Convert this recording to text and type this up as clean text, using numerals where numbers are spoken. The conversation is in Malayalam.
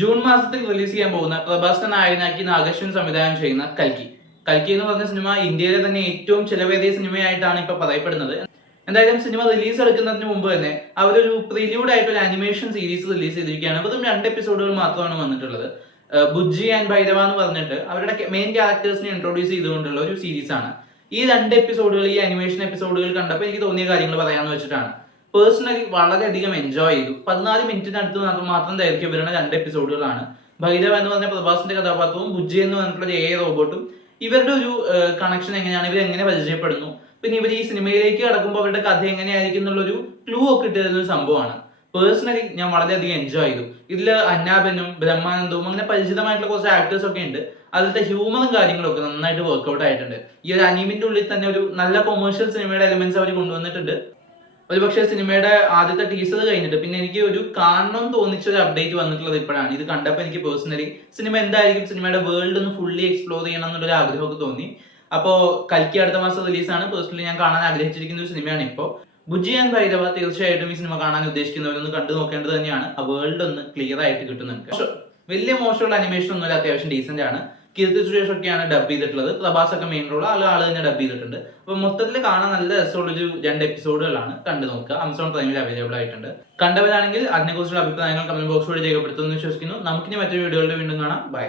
ജൂൺ മാസത്തിൽ റിലീസ് ചെയ്യാൻ പോകുന്ന പ്രഭാസിനെ നായകനാക്കി നാഗശ്വൻ സംവിധാനം ചെയ്യുന്ന കൽക്കി. കൽക്കി എന്ന് പറഞ്ഞ സിനിമ ഇന്ത്യയിലെ തന്നെ ഏറ്റവും ചിലവേറിയ സിനിമയായിട്ടാണ് ഇപ്പൊ പറയപ്പെടുന്നത്. എന്തായാലും സിനിമ റിലീസ് എടുക്കുന്നതിന് മുമ്പ് തന്നെ അവരൊരു പ്രില്യൂഡ് ആയിട്ട് ഒരു അനിമേഷൻ സീരീസ് റിലീസ് ചെയ്തിരിക്കുകയാണ്. വെറും 2 എപ്പിസോഡുകൾ മാത്രമാണ് വന്നിട്ടുള്ളത്. ബുജ്ജി ആൻഡ് ഭൈരവ എന്ന് പറഞ്ഞിട്ട് അവരുടെ മെയിൻ ക്യാരക്ടേഴ്സിനെ ഇൻട്രോഡ്യൂസ് ചെയ്തുകൊണ്ടുള്ള ഒരു സീരീസ് ആണ്. ഈ 2 എപ്പിസോഡുകൾ, ഈ അനിമേഷൻ എപ്പിസോഡുകൾ കണ്ടപ്പോൾ എനിക്ക് തോന്നിയ കാര്യങ്ങൾ പറയാമെന്ന് വെച്ചിട്ടാണ്. പേഴ്സണലി വളരെയധികം എൻജോയ് ചെയ്തു. 14 മിനിറ്റിനടുത്ത് മാത്രം ദൈർഘ്യം വരുന്ന 2 എപ്പിസോഡുകളാണ്. ഭൈരവ എന്ന് പറഞ്ഞ പ്രഭാസിന്റെ കഥാപാത്രവും ബുജ്ജി എന്ന് പറഞ്ഞിട്ടുള്ള AI റോബോട്ടും ഇവരുടെ ഒരു കണക്ഷൻ എങ്ങനെയാണ്, ഇവർ എങ്ങനെ പരിചയപ്പെടുന്നു, പിന്നെ ഇവർ ഈ സിനിമയിലേക്ക് കടക്കുമ്പോൾ അവരുടെ കഥ എങ്ങനെയായിരിക്കും എന്നുള്ളൊരു ക്ലൂ ഒക്കെ ഇട്ടുതരുന്ന ഒരു സംഭവമാണ്. പേഴ്സണലി ഞാൻ വളരെയധികം എൻജോയ് ചെയ്തു. ഇതിൽ അന്നാബനും ബ്രഹ്മാനന്ദവും അങ്ങനെ പരിചിതമായിട്ടുള്ള കുറച്ച് ആക്ടേഴ്സ് ഒക്കെ ഉണ്ട്. അതിലത്തെ ഹ്യൂമറും കാര്യങ്ങളും ഒക്കെ നന്നായിട്ട് വർക്ക്ഔട്ട് ആയിട്ടുണ്ട്. ഈ ഒരു അനിമിന്റെ ഉള്ളിൽ തന്നെ ഒരു നല്ല കൊമേഴ്ഷ്യൽ സിനിമയുടെ എലിമെന്റ്സ് അവർ കൊണ്ടുവന്നിട്ടുണ്ട്. ഒരുപക്ഷെ സിനിമയുടെ ആദ്യത്തെ ടീസർ കഴിഞ്ഞിട്ട് പിന്നെ എനിക്ക് ഒരു കാണണം തോന്നിച്ച ഒരു അപ്ഡേറ്റ് വന്നിട്ടുള്ളത് ഇപ്പോഴാണ്. ഇത് കണ്ടപ്പോൾ എനിക്ക് പേഴ്സണലി സിനിമ എന്തായിരിക്കും, സിനിമയുടെ വേൾഡ് ഒന്ന് ഫുള്ളി എക്സ്പ്ലോർ ചെയ്യണം എന്നുള്ളൊരു ആഗ്രഹമൊക്കെ തോന്നി. അപ്പോൾ കൽക്കി അടുത്ത മാസം റിലീസാണ്. പേഴ്സണലി ഞാൻ കാണാൻ ആഗ്രഹിച്ചിരിക്കുന്ന ഒരു സിനിമയാണ് ഇപ്പോൾ. ബുജ്ജി ആൻഡ് ഭൈരവ തീർച്ചയായിട്ടും ഈ സിനിമ കാണാൻ ഉദ്ദേശിക്കുന്നവരൊന്ന് കണ്ടു നോക്കേണ്ടത് തന്നെയാണ്. ആ വേൾഡ് ഒന്ന് ക്ലിയർ ആയിട്ട് കിട്ടുന്നുണ്ട്. വലിയ മോശമുള്ള അനിമേഷൻ ഒന്നുമില്ല, അത്യാവശ്യം ഡീസന്റ് ആണ്. കീർത്തി സുരേഷ് ഒക്കെയാണ് ഡബ് ചെയ്തിട്ടുള്ളത്. പ്രഭാസ് ഒക്കെ മെയിൻ റോൾ ആള് തന്നെ ഡബ് ചെയ്തിട്ടുണ്ട്. അപ്പൊ മൊത്തത്തിൽ കാണാൻ നല്ല രസമുള്ളൊരു 2 എപ്പിസോഡുകളാണ്. കണ്ടു നോക്കുക. ആമസോൺ പ്രൈമിൽ അവൈലബിൾ ആയിട്ടുണ്ട്. കണ്ടവരാണെങ്കിൽ അതിനെക്കുറിച്ചുള്ള അഭിപ്രായങ്ങൾ കമന്റ് ബോക്സ് വഴി രേഖപ്പെടുത്തുമെന്ന് വിശ്വസിക്കുന്നു. നമുക്കിനി മറ്റൊരു വീഡിയോകളുടെ വീണ്ടും കാണാം. ബൈ.